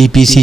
PPC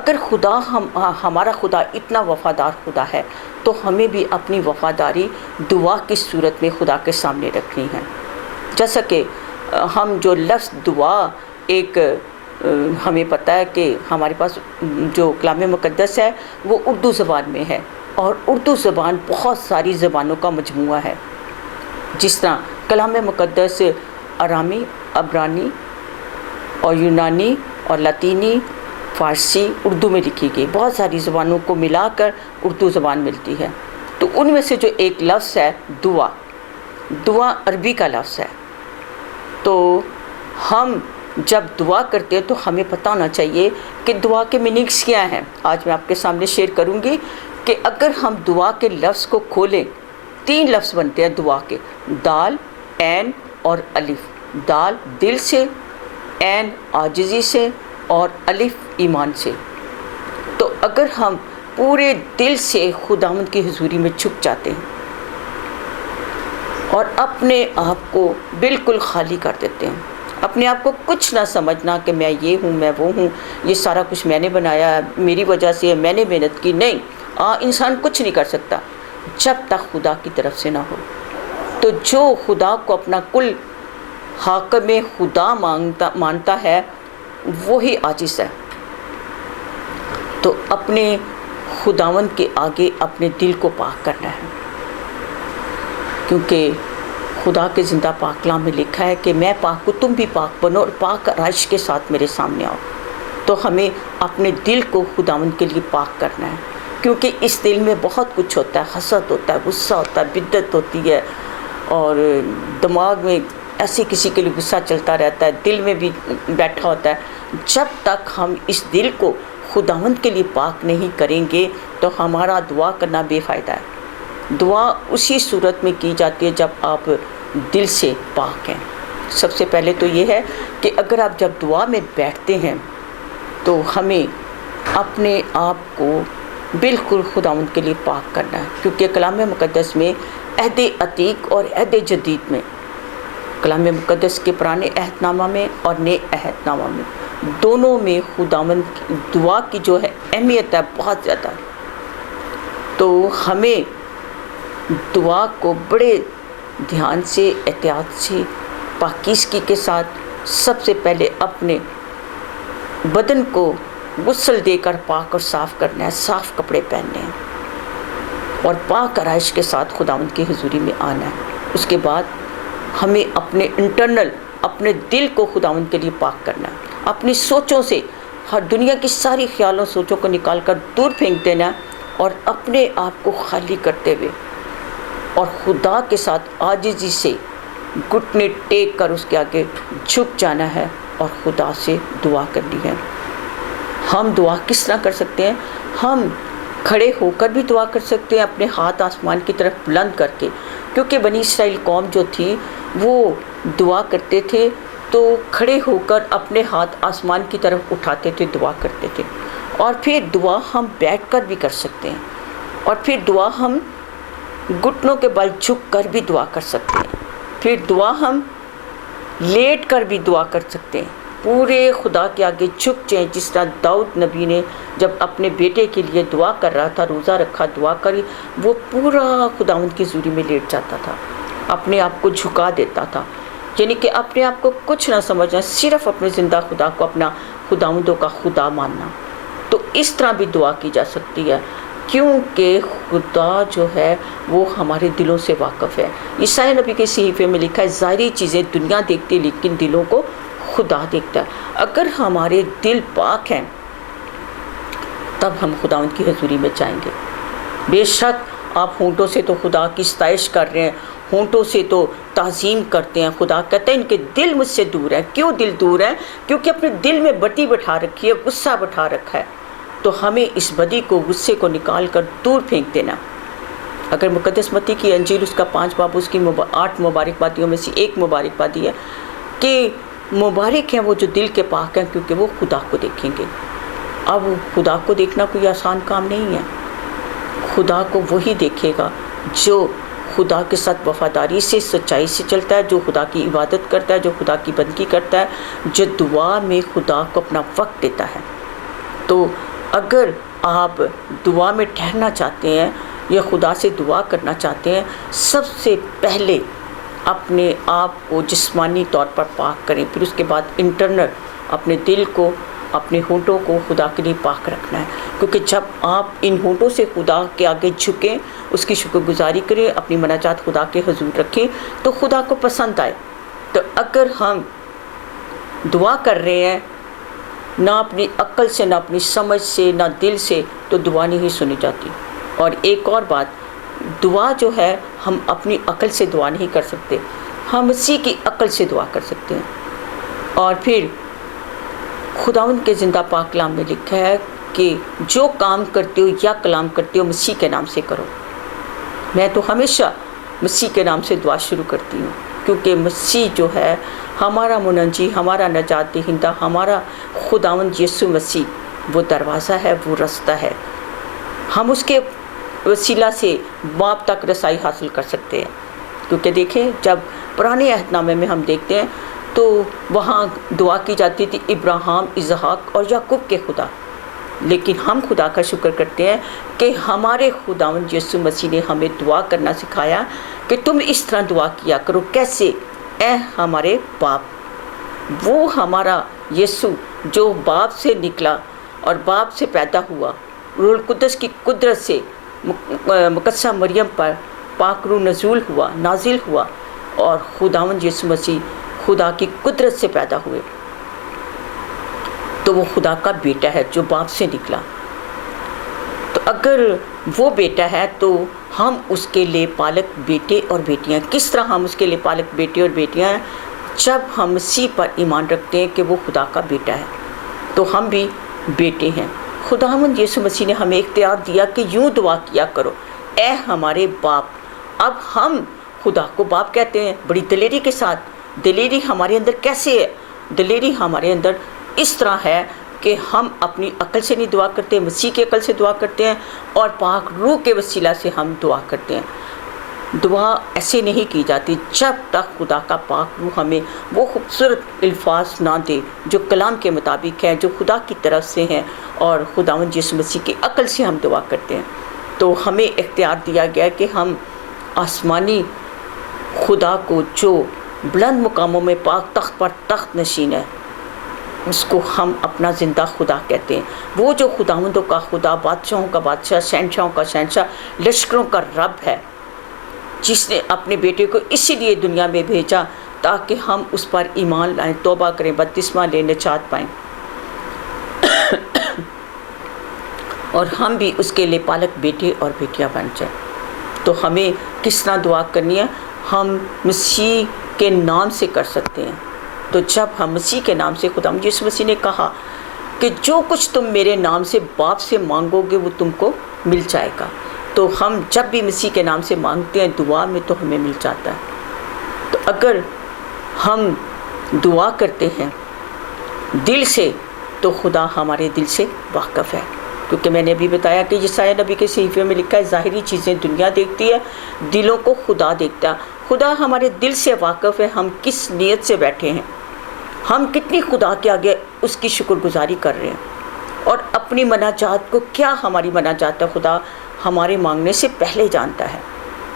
اگر خدا ہمارا خدا اتنا وفادار خدا ہے تو ہمیں بھی اپنی وفاداری دعا کی صورت میں خدا کے سامنے رکھنی ہے. جیسا کہ ہم جو لفظ دعا ایک ہمیں پتہ ہے کہ ہمارے پاس جو کلام مقدس ہے وہ اردو زبان میں ہے، اور اردو زبان بہت ساری زبانوں کا مجموعہ ہے. جس طرح کلام مقدس آرامی، عبرانی اور یونانی اور لاطینی، فارسی، اردو میں لکھی گئی، بہت ساری زبانوں کو ملا کر اردو زبان ملتی ہے. تو ان میں سے جو ایک لفظ ہے دعا، دعا عربی کا لفظ ہے. تو ہم جب دعا کرتے ہیں تو ہمیں پتہ ہونا چاہیے کہ دعا کے میننگس کیا ہیں. آج میں آپ کے سامنے شیئر کروں گی کہ اگر ہم دعا کے لفظ کو کھولیں، 3 لفظ بنتے ہیں دعا کے، دال، عین اور الف. دال دل سے، عین عاجزی سے اور الف ایمان سے. تو اگر ہم پورے دل سے خداوند کی حضوری میں جھک جاتے ہیں اور اپنے آپ کو بالکل خالی کر دیتے ہیں، اپنے آپ کو کچھ نہ سمجھنا کہ میں یہ ہوں، میں وہ ہوں، یہ سارا کچھ میں نے بنایا ہے، میری وجہ سے میں نے محنت کی، نہیں، انسان کچھ نہیں کر سکتا جب تک خدا کی طرف سے نہ ہو. تو جو خدا کو اپنا کل حاکم خدا مانتا ہے وہی عاجز ہے. تو اپنے خداوند کے آگے اپنے دل کو پاک کرنا ہے، کیونکہ خدا کے زندہ پاک کلام میں لکھا ہے کہ میں پاک ہوں، تم بھی پاک بنو اور پاک آرائش کے ساتھ میرے سامنے آؤ. تو ہمیں اپنے دل کو خداوند کے لیے پاک کرنا ہے، کیونکہ اس دل میں بہت کچھ ہوتا ہے، حسد ہوتا ہے، غصہ ہوتا ہے، بدعت ہوتی ہے، اور دماغ میں ایسے کسی کے لیے غصہ چلتا رہتا ہے، دل میں بھی بیٹھا ہوتا ہے. جب تک ہم اس دل کو خداوند کے لیے پاک نہیں کریں گے تو ہمارا دعا کرنا بے فائدہ ہے. دعا اسی صورت میں کی جاتی ہے جب آپ دل سے پاک ہیں. سب سے پہلے تو یہ ہے کہ اگر آپ جب دعا میں بیٹھتے ہیں تو ہمیں اپنے آپ کو بالکل خداوند کے لیے پاک کرنا ہے، کیونکہ کلام مقدس میں عہد عتیق اور عہد جدید میں، کلام مقدس کے پرانے عہد نامہ میں اور نئے عہد نامہ میں، دونوں میں خداوند دعا کی جو ہے اہمیت ہے بہت زیادہ. تو ہمیں دعا کو بڑے دھیان سے، احتیاط سے، پاکیزگی کے ساتھ سب سے پہلے اپنے بدن کو غسل دے کر پاک اور صاف کرنا ہے، صاف کپڑے پہننے ہیں اور پاک آرائش کے ساتھ خداوند کی حضوری میں آنا ہے. اس کے بعد ہمیں اپنے انٹرنل، اپنے دل کو خداوند کے لیے پاک کرنا ہے. اپنی سوچوں سے، ہر دنیا کی ساری خیالوں سوچوں کو نکال کر دور پھینک دینا ہے اور اپنے آپ کو خالی کرتے ہوئے اور خدا کے ساتھ عاجزی سے گھٹنے ٹیک کر اس کے آگے جھک جانا ہے اور خدا سے دعا کرنی ہے. ہم دعا کس طرح کر سکتے ہیں؟ ہم کھڑے ہو کر بھی دعا کر سکتے ہیں، اپنے ہاتھ آسمان کی طرف بلند کر کے، کیونکہ بنی اسرائیل قوم جو تھی وہ دعا کرتے تھے تو کھڑے ہو کر اپنے ہاتھ آسمان کی طرف اٹھاتے تھے، دعا کرتے تھے. اور پھر دعا ہم بیٹھ کر بھی کر سکتے ہیں، اور پھر دعا ہم گھٹنوں کے بل جھک کر بھی دعا کر سکتے ہیں، پھر دعا ہم لیٹ کر بھی دعا کر سکتے ہیں. پورے خدا کے آگے جھک جائیں، جس طرح داؤد نبی نے جب اپنے بیٹے کے لیے دعا کر رہا تھا، روزہ رکھا، دعا کری، وہ پورا خداوند کی حضوری میں لیٹ جاتا تھا، اپنے آپ کو جھکا دیتا تھا. یعنی کہ اپنے آپ کو کچھ نہ سمجھنا، صرف اپنے زندہ خدا کو اپنا خداوندوں کا خدا ماننا. تو اس طرح بھی دعا کی جا سکتی ہے، کیونکہ خدا جو ہے وہ ہمارے دلوں سے واقف ہے. عیسائی نبی کے صحیفے میں لکھا ہے ظاہری چیزیں دنیا دیکھتی ہے لیکن دلوں کو خدا دیکھتا ہے. اگر ہمارے دل پاک ہیں تب ہم خداوند کی حضوری میں جائیں گے. بے شک آپ ہونٹوں سے تو خدا کی ستائش کر رہے ہیں، ہونٹوں سے تو تعظیم کرتے ہیں. خدا کہتے ہیں ان کے دل مجھ سے دور ہے. کیوں دل دور ہے؟ کیونکہ اپنے دل میں بدی بٹھا رکھی ہے، غصہ بٹھا رکھا ہے. تو ہمیں اس بدی کو، غصے کو نکال کر دور پھینک دینا. اگر مقدس متی کی انجیل اس کا 5 باب اس کی 8 مبارک بادیوں میں سے ایک مبارک بادی ہے کہ مبارک ہیں وہ جو دل کے پاک ہیں کیونکہ وہ خدا کو دیکھیں گے. اب خدا کو دیکھنا کوئی آسان کام نہیں ہے. خدا کو وہی دیکھے گا جو خدا کے ساتھ وفاداری سے، سچائی سے چلتا ہے، جو خدا کی عبادت کرتا ہے، جو خدا کی بندگی کرتا ہے، جو دعا میں خدا کو اپنا وقت دیتا ہے. تو اگر آپ دعا میں ٹھہرنا چاہتے ہیں یا خدا سے دعا کرنا چاہتے ہیں، سب سے پہلے اپنے آپ کو جسمانی طور پر پاک کریں، پھر اس کے بعد انٹرنل اپنے دل کو، اپنے ہونٹوں کو خدا کے لیے پاک رکھنا ہے، کیونکہ جب آپ ان ہونٹوں سے خدا کے آگے جھکیں، اس کی شکر گزاری کریں، اپنی مناجات خدا کے حضور رکھیں تو خدا کو پسند آئے۔ تو اگر ہم دعا کر رہے ہیں نہ اپنی عقل سے، نہ اپنی سمجھ سے، نہ دل سے، تو دعا نہیں سنی جاتی۔ اور ایک اور بات، دعا جو ہے ہم اپنی عقل سے دعا نہیں کر سکتے، ہم مسیح کی عقل سے دعا کر سکتے ہیں۔ اور پھر خداوند کے زندہ پاک کلام میں لکھا ہے کہ جو کام کرتے ہو یا کلام کرتے ہو مسیح کے نام سے کرو۔ میں تو ہمیشہ مسیح کے نام سے دعا شروع کرتی ہوں، کیونکہ مسیح جو ہے ہمارا منجی، ہمارا نجات دہندہ، ہمارا خداوند یسوع مسیح وہ دروازہ ہے، وہ رستہ ہے۔ ہم اس کے وسیلہ سے باپ تک رسائی حاصل کر سکتے ہیں، کیونکہ دیکھیں جب پرانے عہد نامے میں ہم دیکھتے ہیں تو وہاں دعا کی جاتی تھی ابراہیم، اسحاق اور یعقوب کے خدا، لیکن ہم خدا کا شکر کرتے ہیں کہ ہمارے خداوند یسوع مسیح نے ہمیں دعا کرنا سکھایا کہ تم اس طرح دعا کیا کرو۔ کیسے؟ اے ہمارے باپ، وہ ہمارا یسوع جو باپ سے نکلا اور باپ سے پیدا ہوا، روح القدس کی قدرت سے مقدسہ مریم پر پاک روح نازل ہوا اور خداوند یسوع مسیح خدا کی قدرت سے پیدا ہوئے، تو وہ خدا کا بیٹا ہے جو باپ سے نکلا۔ تو اگر وہ بیٹا ہے تو ہم اس کے لے پالک بیٹے اور بیٹیاں۔ کس طرح ہم اس کے لے پالک بیٹے اور بیٹیاں ہیں؟ جب ہم مسیح پر ایمان رکھتے ہیں کہ وہ خدا کا بیٹا ہے تو ہم بھی بیٹے ہیں۔ خداوند یسوع مسیح نے ہمیں اختیار دیا کہ یوں دعا کیا کرو، اے ہمارے باپ۔ اب ہم خدا کو باپ کہتے ہیں بڑی دلیری کے ساتھ۔ دلیری ہمارے اندر کیسے ہے؟ دلیری ہمارے اندر اس طرح ہے کہ ہم اپنی عقل سے نہیں دعا کرتے، مسیح کی عقل سے دعا کرتے ہیں اور پاک روح کے وسیلہ سے ہم دعا کرتے ہیں۔ دعا ایسے نہیں کی جاتی جب تک خدا کا پاک روح ہمیں وہ خوبصورت الفاظ نہ دے جو کلام کے مطابق ہیں، جو خدا کی طرف سے ہیں اور خداوند یسوع مسیح کی عقل سے ہم دعا کرتے ہیں۔ تو ہمیں اختیار دیا گیا کہ ہم آسمانی خدا کو جو بلند مقاموں میں پاک تخت پر تخت نشین ہے، اس کو ہم اپنا زندہ خدا کہتے ہیں۔ وہ جو خداوندوں کا خدا، بادشاہوں کا بادشاہ، شہنشاہوں کا شہنشاہ، لشکروں کا رب ہے، جس نے اپنے بیٹے کو اسی لیے دنیا میں بھیجا تاکہ ہم اس پر ایمان لائیں، توبہ کریں، بپتسمہ لیں، نجات پائیں اور ہم بھی اس کے لیے پالک بیٹے اور بیٹیاں بن جائیں۔ تو ہمیں کس طرح دعا کرنی ہے؟ ہم مسیح کے نام سے کر سکتے ہیں۔ تو جب ہم مسیح کے نام سے، خدا یسوع مسیح نے کہا کہ جو کچھ تم میرے نام سے باپ سے مانگو گے وہ تم کو مل جائے گا، تو ہم جب بھی مسیح کے نام سے مانگتے ہیں دعا میں تو ہمیں مل جاتا ہے۔ تو اگر ہم دعا کرتے ہیں دل سے تو خدا ہمارے دل سے واقف ہے، کیونکہ میں نے ابھی بتایا کہ یسایہ نبی کے صحیفے میں لکھا ہے ظاہری چیزیں دنیا دیکھتی ہے، دلوں کو خدا دیکھتا ہے۔ خدا ہمارے دل سے واقف ہے، ہم کس نیت سے بیٹھے ہیں، ہم کتنی خدا کے آگے اس کی شکر گزاری کر رہے ہیں اور اپنی مناجات کو، کیا ہماری مناجات ہے خدا ہمارے مانگنے سے پہلے جانتا ہے۔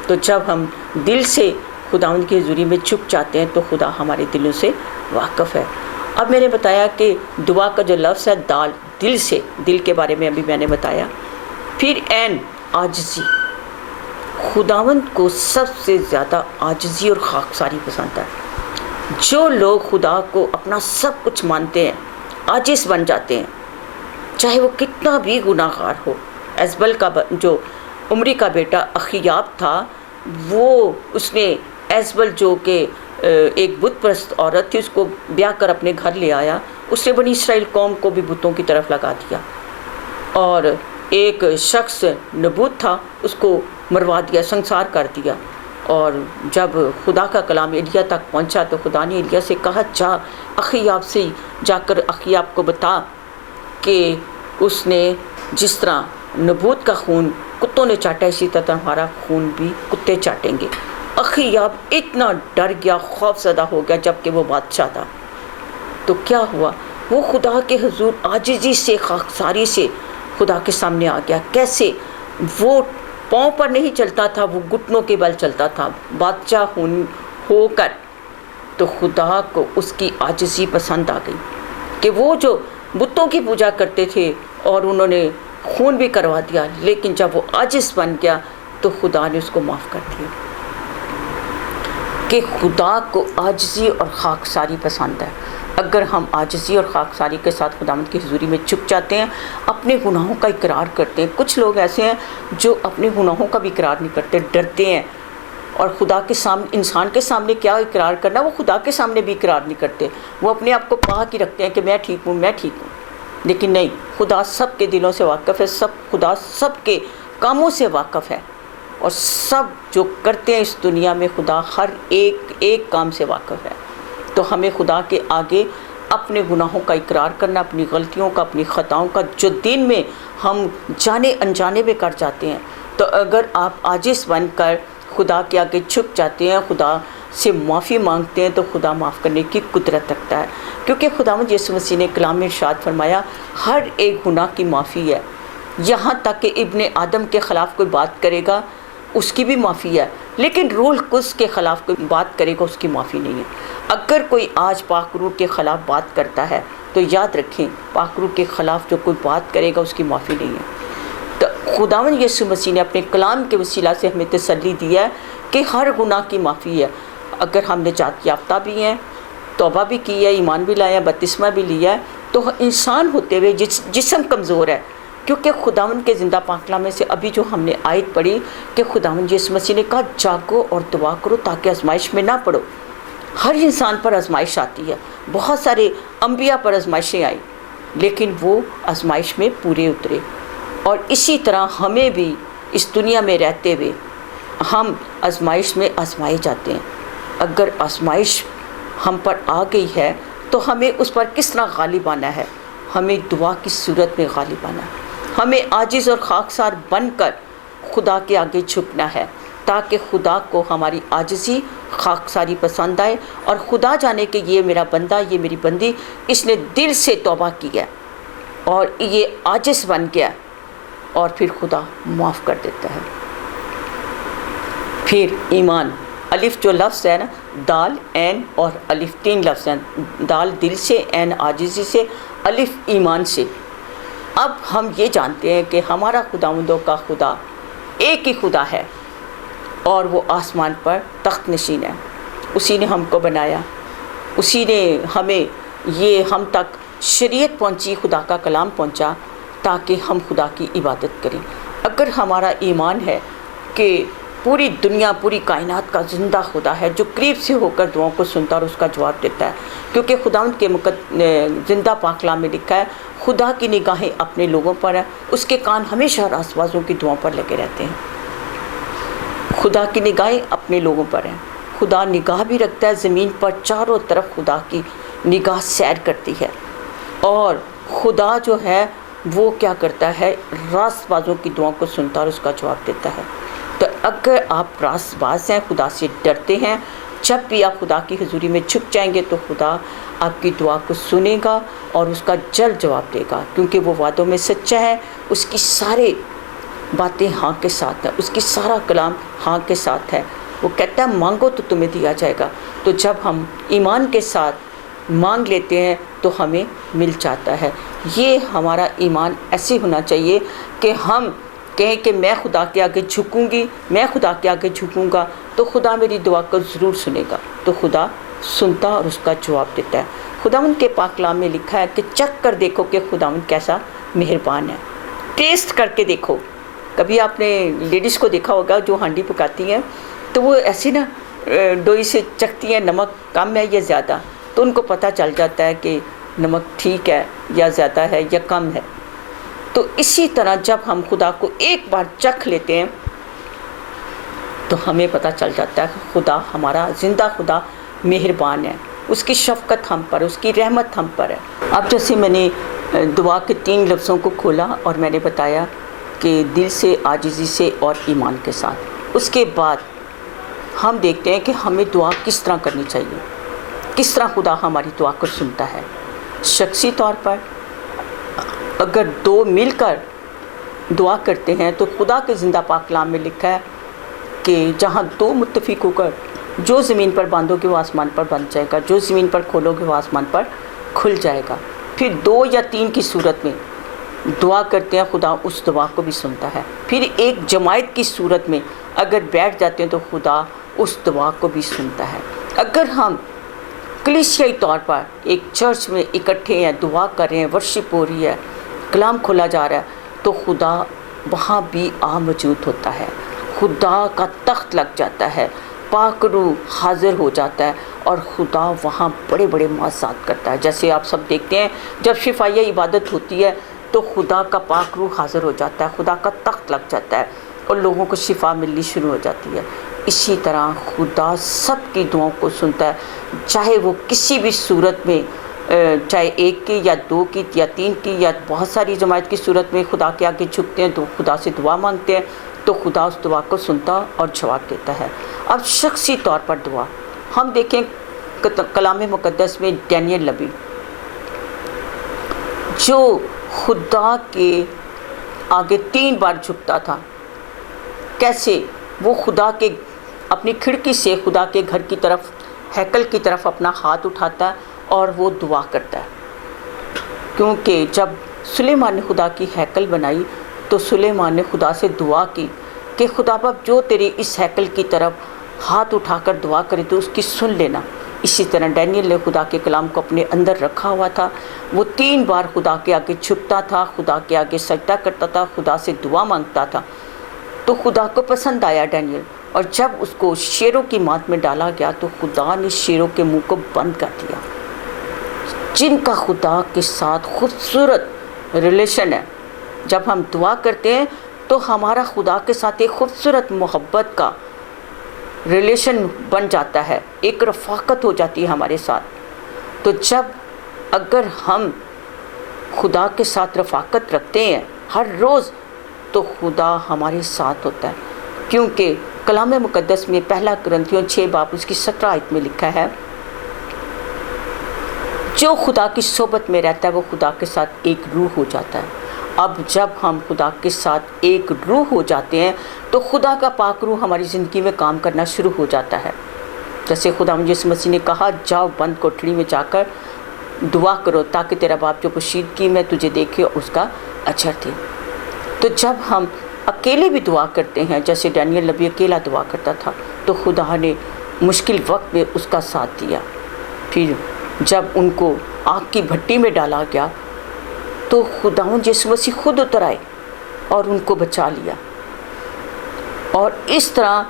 تو جب ہم دل سے خداوند کی حضوری میں جھک جاتے ہیں تو خدا ہمارے دلوں سے واقف ہے۔ اب میں نے بتایا کہ دعا کا جو لفظ ہے دال، دل سے، دل کے بارے میں ابھی میں نے بتایا۔ پھر عین عاجزی، خداوند کو سب سے زیادہ عاجزی اور خاکساری پسند ہے۔ جو لوگ خدا کو اپنا سب کچھ مانتے ہیں، عاجز بن جاتے ہیں، چاہے وہ کتنا بھی گناہ گار ہو۔ ایزبل کا جو عمری کا بیٹا اخیاب تھا، وہ اس نے ایزبل جو کہ ایک بت پرست عورت تھی، اس کو بیاہ کر اپنے گھر لے آیا۔ اس نے بنی اسرائیل قوم کو بھی بتوں کی طرف لگا دیا، اور ایک شخص نبوت تھا، اس کو مروا دیا، سنسار کر دیا۔ اور جب خدا کا کلام ایلیا تک پہنچا تو خدا نے ایلیا سے کہا جا اخیاب سے جا کر اخیاب کو بتا کہ اس نے جس طرح نبوت کا خون کتوں نے چاٹا اسی طرح تمہارا خون بھی کتے چاٹیں گے۔ اخیاب اتنا ڈر گیا، خوف زدہ ہو گیا، جبکہ وہ بادشاہ تھا۔ تو کیا ہوا؟ وہ خدا کے حضور عاجزی سے، خاکساری سے خدا کے سامنے آ گیا. کیسے وہ پاؤں پر نہیں چلتا تھا, وہ گھٹنوں کے بل چلتا تھا بادشاہ ہو کر. تو خدا کو اس کی عاجزی پسند آ گئی کہ وہ جو بتوں کی پوجا کرتے تھے اور انہوں نے خون بھی کروا دیا, لیکن جب وہ عاجز بن گیا تو خدا نے اس کو معاف کر دیا. کہ خدا کو عاجزی اور خاکساری پسند ہے. اگر ہم عاجزی اور خاکساری کے ساتھ خداوند کی حضوری میں جھک جاتے ہیں, اپنے گناہوں کا اقرار کرتے ہیں. کچھ لوگ ایسے ہیں جو اپنے گناہوں کا بھی اقرار نہیں کرتے, ڈرتے ہیں, اور خدا کے سامنے, انسان کے سامنے کیا اقرار کرنا, وہ خدا کے سامنے بھی اقرار نہیں کرتے. وہ اپنے آپ کو پاک ہی رکھتے ہیں کہ میں ٹھیک ہوں, میں ٹھیک ہوں. لیکن نہیں, خدا سب کے دلوں سے واقف ہے, خدا سب کے کاموں سے واقف ہے, اور سب جو کرتے ہیں اس دنیا میں خدا ہر ایک کام سے واقف ہے. تو ہمیں خدا کے آگے اپنے گناہوں کا اقرار کرنا, اپنی غلطیوں کا, اپنی خطاؤں کا, جو دین میں ہم جانے انجانے میں کر جاتے ہیں. تو اگر آپ عاجز بن کر خدا کے آگے جھک جاتے ہیں, خدا سے معافی مانگتے ہیں, تو خدا معاف کرنے کی قدرت رکھتا ہے. کیونکہ خداوند یسوع مسیح نے کلام میں ارشاد فرمایا ہر ایک گناہ کی معافی ہے, یہاں تک کہ ابن آدم کے خلاف کوئی بات کرے گا اس کی بھی معافی ہے, لیکن روح القدس کے خلاف کوئی بات کرے گا اس کی معافی نہیں ہے. اگر کوئی آج پاک روح کے خلاف بات کرتا ہے تو یاد رکھیں پاک روح کے خلاف جو کوئی بات کرے گا اس کی معافی نہیں ہے. تو خداوند یسوع مسیح نے اپنے کلام کے وسیلہ سے ہمیں تسلی دی ہے کہ ہر گناہ کی معافی ہے. اگر ہم نجات یافتہ بھی ہیں, توبہ بھی کی ہے, ایمان بھی لایا ہے, بپتسمہ بھی لیا ہے, تو انسان ہوتے ہوئے جسم کمزور ہے. کیونکہ خداوند کے زندہ پاک کلام میں سے ابھی جو ہم نے آیت پڑھی کہ خداوند یسوع مسیح نے کہا جاگو اور دعا کرو تاکہ آزمائش میں نہ پڑو. ہر انسان پر آزمائش آتی ہے, بہت سارے انبیاء پر آزمائشیں آئیں لیکن وہ آزمائش میں پورے اترے. اور اسی طرح ہمیں بھی اس دنیا میں رہتے ہوئے ہم آزمائش میں آزمائے جاتے ہیں. اگر آزمائش ہم پر آ گئی ہے تو ہمیں اس پر کس طرح غالب آنا ہے؟ ہمیں دعا کی صورت میں غالب آنا ہے. ہمیں عاجز اور خاکسار بن کر خدا کے آگے جھکنا ہے تاکہ خدا کو ہماری عاجزی خاکساری پسند آئے, اور خدا جانے کہ یہ میرا بندہ, یہ میری بندی, اس نے دل سے توبہ کی ہے اور یہ عاجز بن گیا, اور پھر خدا معاف کر دیتا ہے. پھر ایمان, الف جو لفظ ہے نا, دال عین اور الف 3 لفظ ہیں. دال دل سے, عین عاجزی سے, الف ایمان سے. اب ہم یہ جانتے ہیں کہ ہمارا خداوندوں کا خدا ایک ہی خدا ہے اور وہ آسمان پر تخت نشین ہے. اسی نے ہم کو بنایا, اسی نے ہمیں یہ ہم تک شریعت پہنچی, خدا کا کلام پہنچا تاکہ ہم خدا کی عبادت کریں. اگر ہمارا ایمان ہے کہ پوری دنیا, پوری کائنات کا زندہ خدا ہے جو قریب سے ہو کر دعاؤں کو سنتا اور اس کا جواب دیتا ہے, کیونکہ خداوند کے زندہ پاک کلام میں لکھا ہے خدا کی نگاہیں اپنے لوگوں پر ہیں, اس کے کان ہمیشہ راست بازوں کی دعاؤں پر لگے رہتے ہیں. خدا کی نگاہیں اپنے لوگوں پر ہیں. خدا نگاہ بھی رکھتا ہے زمین پر, چاروں طرف خدا کی نگاہ سیر کرتی ہے, اور خدا جو ہے وہ کیا کرتا ہے, راست بازوں کی دعاؤں کو سنتا اور اس کا جواب دیتا ہے. تو اگر آپ راست باز ہیں, خدا سے ڈرتے ہیں, جب بھی آپ خدا کی حضوری میں جھک جائیں گے تو خدا آپ کی دعا کو سنے گا اور اس کا جلد جواب دے گا, کیونکہ وہ وعدوں میں سچا ہے. اس کی سارے باتیں ہاں کے ساتھ ہیں, اس کی سارا کلام ہاں کے ساتھ ہے. وہ کہتا ہے مانگو تو تمہیں دیا جائے گا. تو جب ہم ایمان کے ساتھ مانگ لیتے ہیں تو ہمیں مل جاتا ہے. یہ ہمارا ایمان ایسے ہونا چاہیے کہ ہم کہیں کہ میں خدا کے آگے جھکوں گی, میں خدا کے آگے جھکوں گا تو خدا میری دعا کو ضرور سنے گا. تو خدا سنتا اور اس کا جواب دیتا ہے. خداوند کے پاک کلام میں لکھا ہے کہ چکھ کر دیکھو کہ خداوند کیسا مہربان ہے. ٹیسٹ کر کے دیکھو. کبھی آپ نے لیڈیز کو دیکھا ہوگا جو ہانڈی پکاتی ہیں تو وہ ایسی نا ڈوئی سے چکھتی ہیں نمک کم ہے یا زیادہ, تو ان کو پتہ چل جاتا ہے کہ نمک ٹھیک ہے یا زیادہ ہے یا کم ہے. تو اسی طرح جب ہم خدا کو ایک بار چکھ لیتے ہیں تو ہمیں پتہ چل جاتا ہے کہ خدا ہمارا زندہ خدا مہربان ہے, اس کی شفقت ہم پر, اس کی رحمت ہم پر ہے. اب جیسے میں نے دعا کے 3 لفظوں کو کھولا اور میں نے بتایا کہ دل سے, عاجزی سے اور ایمان کے ساتھ. اس کے بعد ہم دیکھتے ہیں کہ ہمیں دعا کس طرح کرنی چاہیے, کس طرح خدا ہماری دعا کو سنتا ہے. شخصی طور پر اگر 2 مل کر دعا کرتے ہیں تو خدا کے زندہ پاک کلام میں لکھا ہے کہ جہاں دو متفق ہو کر جو زمین پر باندھو گے وہ آسمان پر بندھ جائے گا، جو زمین پر کھولو گے وہ آسمان پر کھل جائے گا۔ پھر 2 یا 3 کی صورت میں دعا کرتے ہیں، خدا اس دعا کو بھی سنتا ہے۔ پھر ایک جماعت کی صورت میں اگر بیٹھ جاتے ہیں تو خدا اس دعا کو بھی سنتا ہے۔ اگر ہم کلیسیائی طور پر ایک چرچ میں اکٹھے ہیں، دعا کر رہے ہیں، ورشپ ہو رہی ہے، کلام کھولا جا رہا ہے، تو خدا وہاں بھی موجود ہوتا ہے، خدا کا تخت لگ جاتا ہے، پاک روح حاضر ہو جاتا ہے اور خدا وہاں بڑے بڑے معجزات کرتا ہے۔ جیسے آپ سب دیکھتے ہیں جب شفائیہ عبادت ہوتی ہے تو خدا کا پاک روح حاضر ہو جاتا ہے، خدا کا تخت لگ جاتا ہے اور لوگوں کو شفا ملنی شروع ہو جاتی ہے۔ اسی طرح خدا سب کی دعاؤں کو سنتا ہے، چاہے وہ کسی بھی صورت میں، چاہے 1 کی یا 2 کی یا 3 کی یا بہت ساری جماعت کی صورت میں خدا کے آگے جھکتے ہیں تو خدا سے دعا مانگتے ہیں تو خدا اس دعا کو سنتا اور جواب دیتا ہے۔ اب شخصی طور پر دعا ہم دیکھیں کلام مقدس میں ڈینیل نبی جو خدا کے آگے 3 بار جھکتا تھا، کیسے وہ خدا کے اپنی کھڑکی سے خدا کے گھر کی طرف، ہیکل کی طرف اپنا ہاتھ اٹھاتا ہے اور وہ دعا کرتا ہے، کیونکہ جب سلیمان نے خدا کی ہیکل بنائی تو سلیمان نے خدا سے دعا کی کہ خدا باپ جو تیری اس ہیکل کی طرف ہاتھ اٹھا کر دعا کرے تو اس کی سن لینا۔ اسی طرح ڈینیل نے خدا کے کلام کو اپنے اندر رکھا ہوا تھا، وہ 3 بار خدا کے آگے جھکتا تھا، خدا کے آگے سجدہ کرتا تھا، خدا سے دعا مانگتا تھا، تو خدا کو پسند آیا ڈینیل، اور جب اس کو شیروں کی مات میں ڈالا گیا تو خدا نے شیروں کے منہ کو بند کر دیا۔ جن کا خدا کے ساتھ خوبصورت ریلیشن ہے، جب ہم دعا کرتے ہیں تو ہمارا خدا کے ساتھ ایک خوبصورت محبت کا ریلیشن بن جاتا ہے، ایک رفاقت ہو جاتی ہے ہمارے ساتھ۔ تو جب اگر ہم خدا کے ساتھ رفاقت رکھتے ہیں ہر روز تو خدا ہمارے ساتھ ہوتا ہے، کیونکہ کلام مقدس میں 1 کرنتھیوں 6 باب اس کی 17 آیت میں لکھا ہے جو خدا کی صحبت میں رہتا ہے وہ خدا کے ساتھ ایک روح ہو جاتا ہے۔ اب جب ہم خدا کے ساتھ ایک روح ہو جاتے ہیں تو خدا کا پاک روح ہماری زندگی میں کام کرنا شروع ہو جاتا ہے۔ جیسے خدا یسوع مسیح نے کہا جاؤ بند کوٹھڑی میں جا کر دعا کرو تاکہ تیرا باپ جو پوشیدگی میں تجھے دیکھے اور اس کا اجر دے۔ تو جب ہم اکیلے بھی دعا کرتے ہیں، جیسے ڈینیل نبی اکیلا دعا کرتا تھا، تو خدا نے مشکل وقت میں اس کا ساتھ دیا۔ پھر جب ان کو آگ کی بھٹی میں ڈالا گیا تو خداوند یسوع مسیح خود اتر آئے اور ان کو بچا لیا۔ اور اس طرح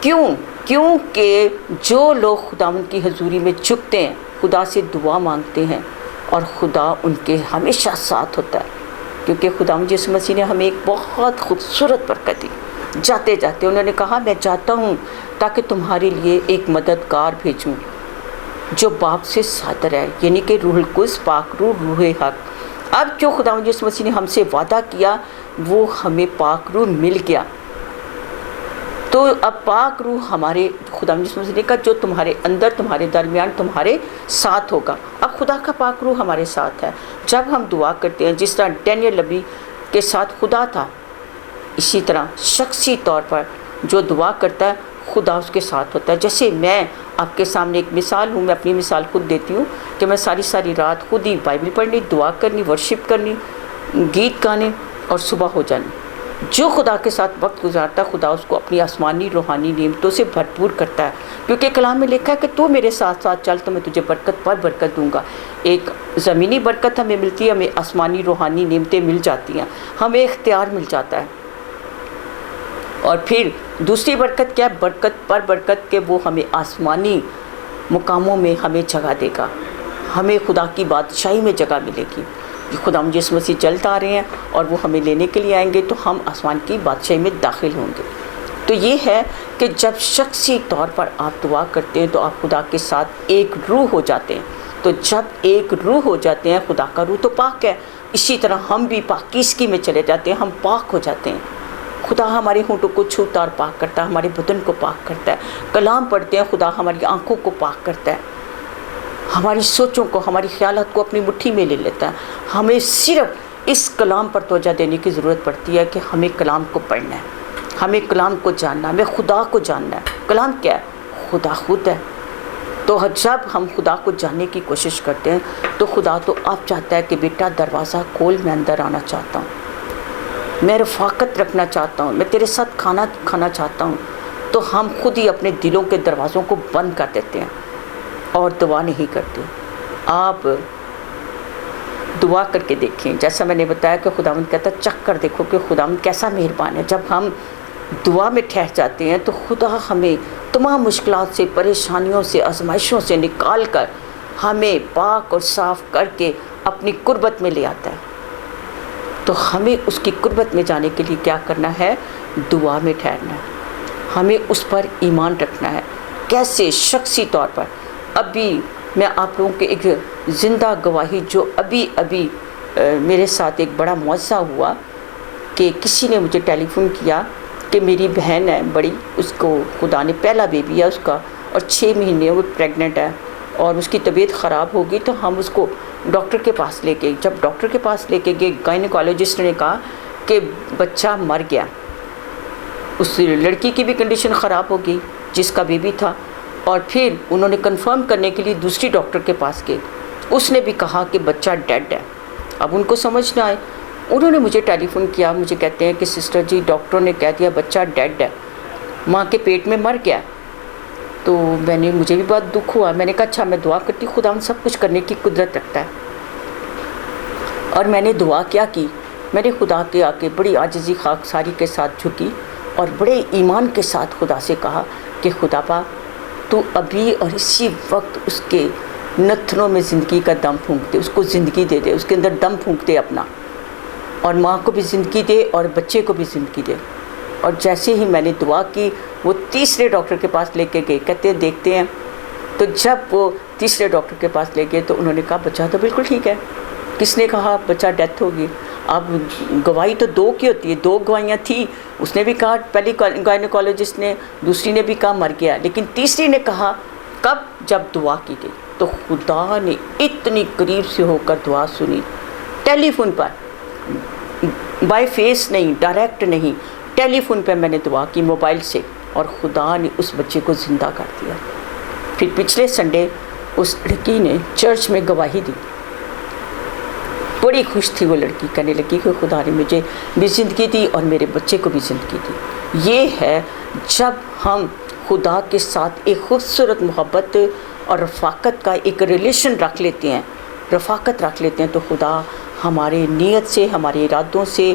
کیونکہ جو لوگ خداوند کی حضوری میں جھکتے ہیں، خدا سے دعا مانگتے ہیں اور خدا ان کے ہمیشہ ساتھ ہوتا ہے، کیونکہ خداوند یسوع مسیح نے ہمیں ایک بہت خوبصورت برکت دی۔ جاتے جاتے انہوں نے کہا میں جاتا ہوں تاکہ تمہارے لیے ایک مددگار بھیجوں جو باپ سے صادر ہے، یعنی کہ روح القدس، پاک روح، روح حق۔ اب جو خداوند یسوع مسیح نے ہم سے وعدہ کیا وہ ہمیں پاک روح مل گیا، تو اب پاک روح ہمارے خداوند یسوع مسیح نے کہا جو تمہارے اندر، تمہارے درمیان، تمہارے ساتھ ہوگا۔ اب خدا کا پاک روح ہمارے ساتھ ہے جب ہم دعا کرتے ہیں۔ جس طرح ڈینیل نبی کے ساتھ خدا تھا، اسی طرح شخصی طور پر جو دعا کرتا ہے خدا اس کے ساتھ ہوتا ہے۔ جیسے میں آپ کے سامنے ایک مثال ہوں، میں اپنی مثال خود دیتی ہوں کہ میں ساری رات خود ہی بائبل پڑھنی، دعا کرنی، ورشپ کرنی، گیت گانے اور صبح ہو جانی۔ جو خدا کے ساتھ وقت گزارتا ہے خدا اس کو اپنی آسمانی روحانی نعمتوں سے بھرپور کرتا ہے، کیونکہ کلام میں لکھا ہے کہ تو میرے ساتھ ساتھ چل تو میں تجھے برکت پر برکت دوں گا۔ ایک زمینی برکت ہمیں ملتی ہے، ہمیں آسمانی روحانی نعمتیں مل جاتی ہیں، ہمیں اختیار مل جاتا ہے۔ اور پھر دوسری برکت کیا ہے؟ برکت پر برکت کہ وہ ہمیں آسمانی مقاموں میں ہمیں جگہ دے گا، ہمیں خدا کی بادشاہی میں جگہ ملے گی۔ خدا یسوع مسیح جلد آ رہے ہیں اور وہ ہمیں لینے کے لیے آئیں گے تو ہم آسمان کی بادشاہی میں داخل ہوں گے۔ تو یہ ہے کہ جب شخصی طور پر آپ دعا کرتے ہیں تو آپ خدا کے ساتھ ایک روح ہو جاتے ہیں۔ تو جب ایک روح ہو جاتے ہیں، خدا کا روح تو پاک ہے، اسی طرح ہم بھی پاکیزگی میں چلے جاتے ہیں، ہم پاک ہو جاتے ہیں۔ خدا ہمارے ہونٹوں کو چھوتا اور پاک کرتا ہے، ہمارے بدن کو پاک کرتا ہے۔ کلام پڑھتے ہیں، خدا ہماری آنکھوں کو پاک کرتا ہے، ہماری سوچوں کو، ہماری خیالات کو اپنی مٹھی میں لے لیتا ہے۔ ہمیں صرف اس کلام پر توجہ دینے کی ضرورت پڑتی ہے کہ ہمیں کلام کو پڑھنا ہے، ہمیں کلام کو جاننا ہے، ہمیں خدا کو جاننا ہے۔ کلام کیا ہے؟ خدا خود ہے۔ تو جب ہم خدا کو جاننے کی کوشش کرتے ہیں تو خدا تو آپ چاہتا ہے کہ بیٹا دروازہ کھول، میں اندر آنا چاہتا ہوں، میں رفاقت رکھنا چاہتا ہوں، میں تیرے ساتھ کھانا کھانا چاہتا ہوں۔ تو ہم خود ہی اپنے دلوں کے دروازوں کو بند کر دیتے ہیں اور دعا نہیں کرتے۔ آپ دعا کر کے دیکھیں، جیسا میں نے بتایا کہ خداوند کہتا ہے چکھ کر دیکھو کہ خداوند کیسا مہربان ہے۔ جب ہم دعا میں ٹھہر جاتے ہیں تو خدا ہمیں تمام مشکلات سے، پریشانیوں سے، آزمائشوں سے نکال کر ہمیں پاک اور صاف کر کے اپنی قربت میں لے آتا ہے۔ تو ہمیں اس کی قربت میں جانے کے لیے کیا کرنا ہے؟ دعا میں ٹھہرنا ہے، ہمیں اس پر ایمان رکھنا ہے۔ کیسے؟ شخصی طور پر۔ ابھی میں آپ لوگوں کے ایک زندہ گواہی، جو ابھی میرے ساتھ ایک بڑا معجزہ ہوا کہ کسی نے مجھے ٹیلی فون کیا کہ میری بہن ہے بڑی، اس کو خدا نے پہلا بیبی ہے اس کا، اور 6 مہینے وہ پریگننٹ ہے اور اس کی طبیعت خراب ہوگی۔ تو ہم اس کو ڈاکٹر کے پاس لے کے، جب ڈاکٹر کے پاس لے کے گئے، گائنیکالوجسٹ نے کہا کہ بچہ مر گیا۔ اس لڑکی کی بھی کنڈیشن خراب ہو گئی جس کا بیبی تھا، اور پھر انہوں نے کنفرم کرنے کے لیے دوسری ڈاکٹر کے پاس گئے، اس نے بھی کہا کہ بچہ ڈیڈ ہے۔ اب ان کو سمجھ نہ آئے، انہوں نے مجھے ٹیلی فون کیا، مجھے کہتے ہیں کہ سسٹر جی ڈاکٹروں نے کہہ دیا بچہ ڈیڈ ہے، ماں کے پیٹ میں مر گیا۔ تو مجھے بھی بہت دکھ ہوا، میں نے کہا اچھا میں دعا کرتی، خدا ہم سب کچھ کرنے کی قدرت رکھتا ہے۔ اور میں نے دعا کیا کی، میں نے خدا کے آگے بڑی عاجزی خاکساری کے ساتھ جھکی اور بڑے ایمان کے ساتھ خدا سے کہا کہ خدا پاک تو ابھی اور اسی وقت اس کے نتھنوں میں زندگی کا دم پھونک دے، اس کو زندگی دے دے، اس کے اندر دم پھونک دے اپنا، اور ماں کو بھی زندگی دے اور بچے کو بھی زندگی دے۔ اور جیسے ہی میں نے دعا کی، وہ تیسرے ڈاکٹر کے پاس لے کے گئے، کہتے ہیں دیکھتے ہیں۔ تو جب وہ تیسرے ڈاکٹر کے پاس لے گئے تو انہوں نے کہا بچہ تو بالکل ٹھیک ہے۔ کس نے کہا بچہ ڈیتھ ہوگی؟ اب گواہی تو 2 کی ہوتی ہے، 2 گواہیاں تھیں، اس نے بھی کہا پہلی گائنیکالوجسٹ نے، دوسری نے بھی کہا مر گیا، لیکن تیسری نے کہا کب؟ جب دعا کی گئی۔ تو خدا نے اتنی قریب سے ہو کر دعا سنی، ٹیلی فون پر، بائی فیس نہیں، ڈائریکٹ نہیں، ٹیلی فون پہ میں نے دعا کی موبائل سے، اور خدا نے اس بچے کو زندہ کر دیا۔ پھر پچھلے سنڈے اس لڑکی نے چرچ میں گواہی دی، بڑی خوش تھی وہ لڑکی، کہنے لگی کہ خدا نے مجھے بھی زندگی دی اور میرے بچے کو بھی زندگی دی۔ یہ ہے جب ہم خدا کے ساتھ ایک خوبصورت محبت اور رفاقت کا ایک ریلیشن رکھ لیتے ہیں، رفاقت رکھ لیتے ہیں، تو خدا ہمارے نیت سے، ہمارے ارادوں سے،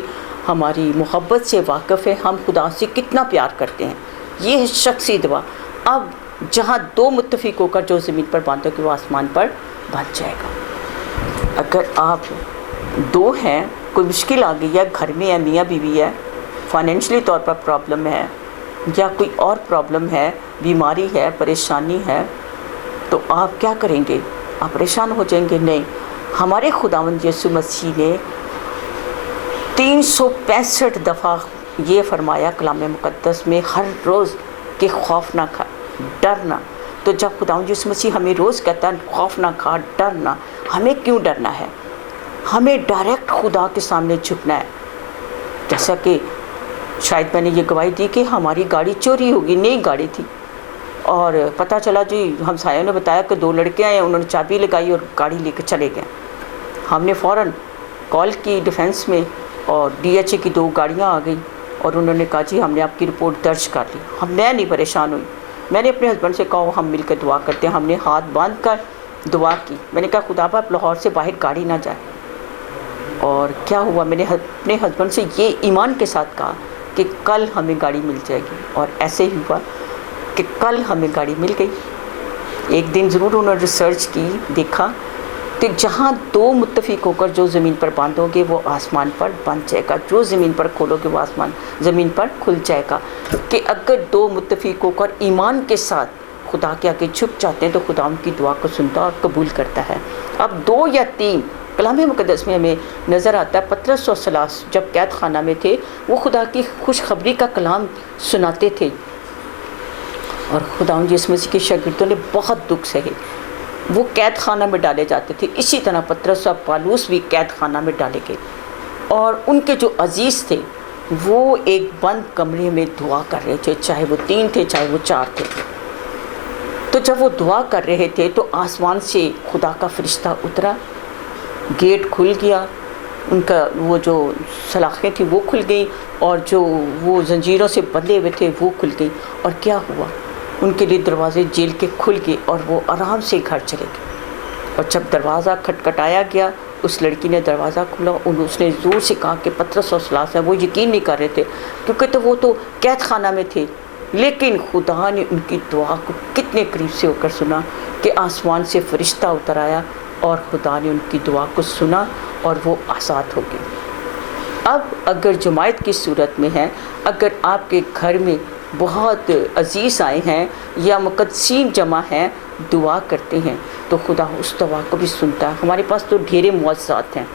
ہماری محبت سے واقف ہے، ہم خدا سے کتنا پیار کرتے ہیں۔ یہ ہے شخصی دعا۔ اب جہاں 2 متفق ہو کر جو زمین پر باندھو گے وہ آسمان پر باندھ جائے گا۔ اگر آپ 2 ہیں، کوئی مشکل آ گئی ہے، گھر میں ہے، میاں بیوی ہے، فائنینشلی طور پر پرابلم ہے، یا کوئی اور پرابلم ہے، بیماری ہے، پریشانی ہے، تو آپ کیا کریں گے؟ آپ پریشان ہو جائیں گے؟ نہیں، ہمارے خداوند یسوع مسیح نے 365 دفعہ یہ فرمایا کلام مقدس میں، ہر روز کہ خوف نہ کھا، ڈر نہ۔ تو جب خداوند یسوع مسیح ہمیں روز کہتا ہے خوف نہ کھا، ڈر نہ، ہمیں کیوں ڈرنا ہے؟ ہمیں ڈائریکٹ خدا کے سامنے جھکنا ہے۔ جیسا کہ شاید میں نے یہ گواہی دی کہ ہماری گاڑی چوری ہوگی، نئی گاڑی تھی، اور پتہ چلا جی ہمسایوں نے بتایا کہ 2 لڑکے آئے، انہوں نے چابی لگائی اور گاڑی لے کے چلے گئے۔ ہم نے فوراً کال کی ڈیفینس میں، اور DHA کی 2 گاڑیاں آ گئی، اور انہوں نے کہا جی ہم نے آپ کی رپورٹ درج کر لی۔ میں نہیں پریشان ہوئی، میں نے اپنے ہسبینڈ سے کہا ہم مل کے دعا کرتے ہیں۔ ہم نے ہاتھ باندھ کر دعا کی، میں نے کہا خدا باپ لاہور سے باہر گاڑی نہ جائے۔ اور کیا ہوا، میں نے اپنے ہسبینڈ سے یہ ایمان کے ساتھ کہا کہ کل ہمیں گاڑی مل جائے گی، اور ایسے ہی ہوا کہ کل ہمیں گاڑی مل گئی۔ ایک دن ضرور انہوں نے ریسرچ کی، دیکھا کہ جہاں 2 متفق ہو کر جو زمین پر باندھو گے وہ آسمان پر بند جائے گا، جو زمین پر کھولو گے وہ زمین پر کھل جائے گا۔ کہ اگر 2 متفق ہو کر ایمان کے ساتھ خدا کے آگے جھک جاتے ہیں تو خدا ان کی دعا کو سنتا اور قبول کرتا ہے۔ اب 2 یا 3 کلام مقدس میں ہمیں نظر آتا ہے، پطرس اور سلاس جب قید خانہ میں تھے، وہ خدا کی خوشخبری کا کلام سناتے تھے، اور خداوند یسوع مسیح کے شاگردوں نے بہت دکھ سہے، وہ قید خانہ میں ڈالے جاتے تھے۔ اسی طرح پطرس اور پالوس بھی قید خانہ میں ڈالے گئے، اور ان کے جو عزیز تھے وہ ایک بند کمرے میں دعا کر رہے تھے، چاہے وہ 3 تھے چاہے وہ 4 تھے۔ تو جب وہ دعا کر رہے تھے تو آسمان سے خدا کا فرشتہ اترا، گیٹ کھل گیا، ان کا وہ جو سلاخیں تھیں وہ کھل گئی، اور جو وہ زنجیروں سے بندھے ہوئے تھے وہ کھل گئی، اور کیا ہوا، ان کے لیے دروازے جیل کے کھل گئے اور وہ آرام سے گھر چلے گئے۔ اور جب دروازہ کھٹکھٹایا گیا، اس لڑکی نے دروازہ کھولا، اس نے زور سے کہا کہ پطرس اور سلاس ہے۔ وہ یقین نہیں کر رہے تھے کیونکہ وہ تو قید خانہ میں تھے، لیکن خدا نے ان کی دعا کو کتنے قریب سے ہو کر سنا کہ آسمان سے فرشتہ اتر آیا اور خدا نے ان کی دعا کو سنا اور وہ آزاد ہو گئے۔ اب اگر جماعت کی صورت میں ہے، اگر آپ کے گھر میں بہت عزیز آئے ہیں یا مقدسین جمع ہیں، دعا کرتے ہیں، تو خدا اس دعا کو بھی سنتا ہے۔ ہمارے پاس تو ڈھیرے معجزات ہیں۔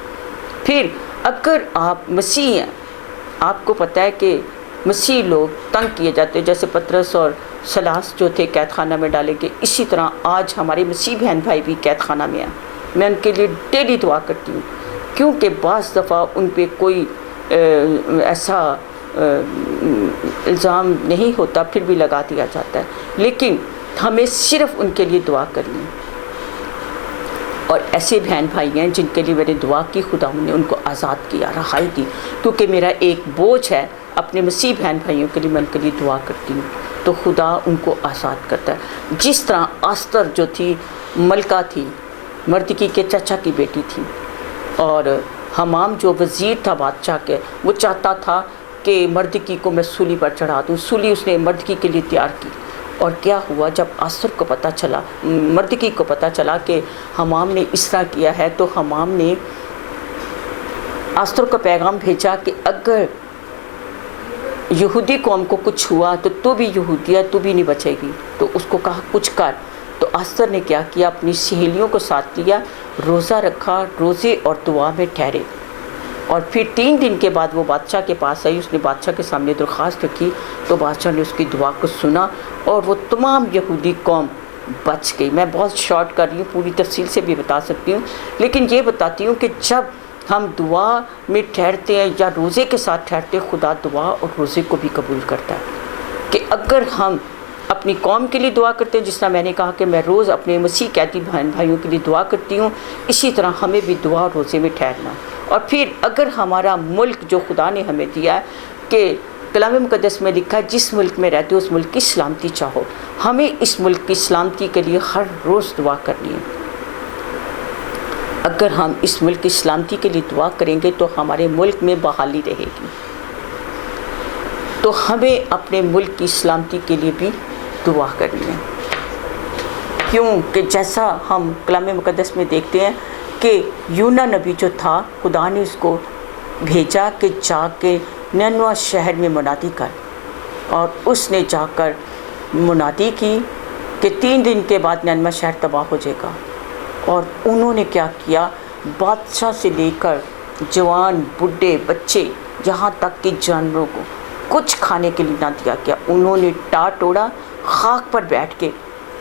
پھر اگر آپ مسیح ہیں، آپ کو پتہ ہے کہ مسیح لوگ تنگ کیے جاتے ہیں، جیسے پطرس اور سلاس جو تھے قید خانہ میں ڈالے گئے، اسی طرح آج ہمارے مسیح بہن بھائی بھی قید خانہ میں ہیں۔ میں ان کے لیے ڈیلی دعا کرتی ہوں، کیونکہ بعض دفعہ ان پہ کوئی ایسا الزام نہیں ہوتا، پھر بھی لگا دیا جاتا ہے، لیکن ہمیں صرف ان کے لیے دعا کرنی ہے۔ اور ایسے بہن بھائی ہیں جن کے لیے میں نے دعا کی، خدا نے ان کو آزاد کیا، رہائی دی، کیونکہ میرا ایک بوجھ ہے اپنے مسیح بہن بھائیوں کے لیے، میں ان کے لیے دعا کرتی ہوں، تو خدا ان کو آزاد کرتا ہے۔ جس طرح آستر جو تھی، ملکہ تھی، مردکی کے چچا کی بیٹی تھی، اور حمام جو وزیر تھا بادشاہ کے، وہ چاہتا تھا کہ مردکی کو میں سولی پر چڑھا دوں، سولی اس نے مردکی کے لیے تیار کی۔ اور کیا ہوا، جب آستر کو پتہ چلا، مردکی کو پتہ چلا کہ حمام نے اس طرح کیا ہے، تو حمام نے آستر کو پیغام بھیجا کہ اگر یہودی قوم کو کچھ ہوا تو بھی یہودی ہے، تو بھی نہیں بچے گی۔ تو اس کو کہا کچھ کر۔ تو آستر نے کیا کیا، اپنی سہیلیوں کو ساتھ لیا، روزہ رکھا، روزے اور دعا میں ٹھہرے، اور پھر 3 دن کے بعد وہ بادشاہ کے پاس آئی، اس نے بادشاہ کے سامنے درخواست رکھی، تو بادشاہ نے اس کی دعا کو سنا اور وہ تمام یہودی قوم بچ گئی۔ میں بہت شارٹ کر رہی ہوں، پوری تفصیل سے بھی بتا سکتی ہوں، لیکن یہ بتاتی ہوں کہ جب ہم دعا میں ٹھہرتے ہیں یا روزے کے ساتھ ٹھہرتے ہیں، خدا دعا اور روزے کو بھی قبول کرتا ہے۔ کہ اگر ہم اپنی قوم کے لیے دعا کرتے ہیں، جس طرح میں نے کہا کہ میں روز اپنے مسیح قیدی بہن بھائیوں کے لیے دعا کرتی ہوں، اسی طرح ہمیں بھی دعا اور روزے میں ٹھہرنا۔ اور پھر اگر ہمارا ملک جو خدا نے ہمیں دیا ہے، کہ کلام مقدس میں لکھا ہے جس ملک میں رہتے ہو اس ملک کی سلامتی چاہو، ہمیں اس ملک کی سلامتی کے لیے ہر روز دعا کرنی ہے۔ اگر ہم اس ملک کی سلامتی کے لیے دعا کریں گے تو ہمارے ملک میں بحالی رہے گی۔ تو ہمیں اپنے ملک کی سلامتی کے لیے بھی دعا کرنی ہے، کیونکہ جیسا ہم کلام مقدس میں دیکھتے ہیں کہ یونا نبی جو تھا، خدا نے اس کو بھیجا کہ جا کے نینوا شہر میں منادی کر، اور اس نے جا کر منادی کی کہ 3 دن کے بعد نینوا شہر تباہ ہو جائے گا۔ اور انہوں نے کیا کیا، بادشاہ سے لے کر جوان، بڈھے، بچے، یہاں تک کہ جانوروں کو کچھ کھانے کے لیے نہ دیا گیا۔ انہوں نے ٹاٹ اوڑا، خاک پر بیٹھ کے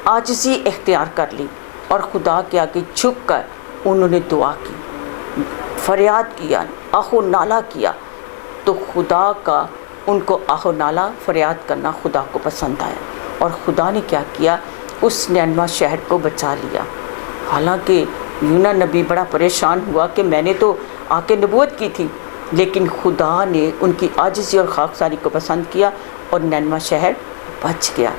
عاجزی اختیار کر لی، اور خدا کے آگے جھک کر انہوں نے دعا کی، فریاد کیا، آہ و نالہ کیا۔ تو خدا کا ان کو آہ و نالہ فریاد کرنا خدا کو پسند آیا، اور خدا نے کیا کیا، اس نینوا شہر کو بچا لیا۔ حالانکہ یونا نبی بڑا پریشان ہوا کہ میں نے تو آ کے نبوت کی تھی، لیکن خدا نے ان کی عاجزی اور خاکساری کو پسند کیا، اور نینوا شہر بچ گیا۔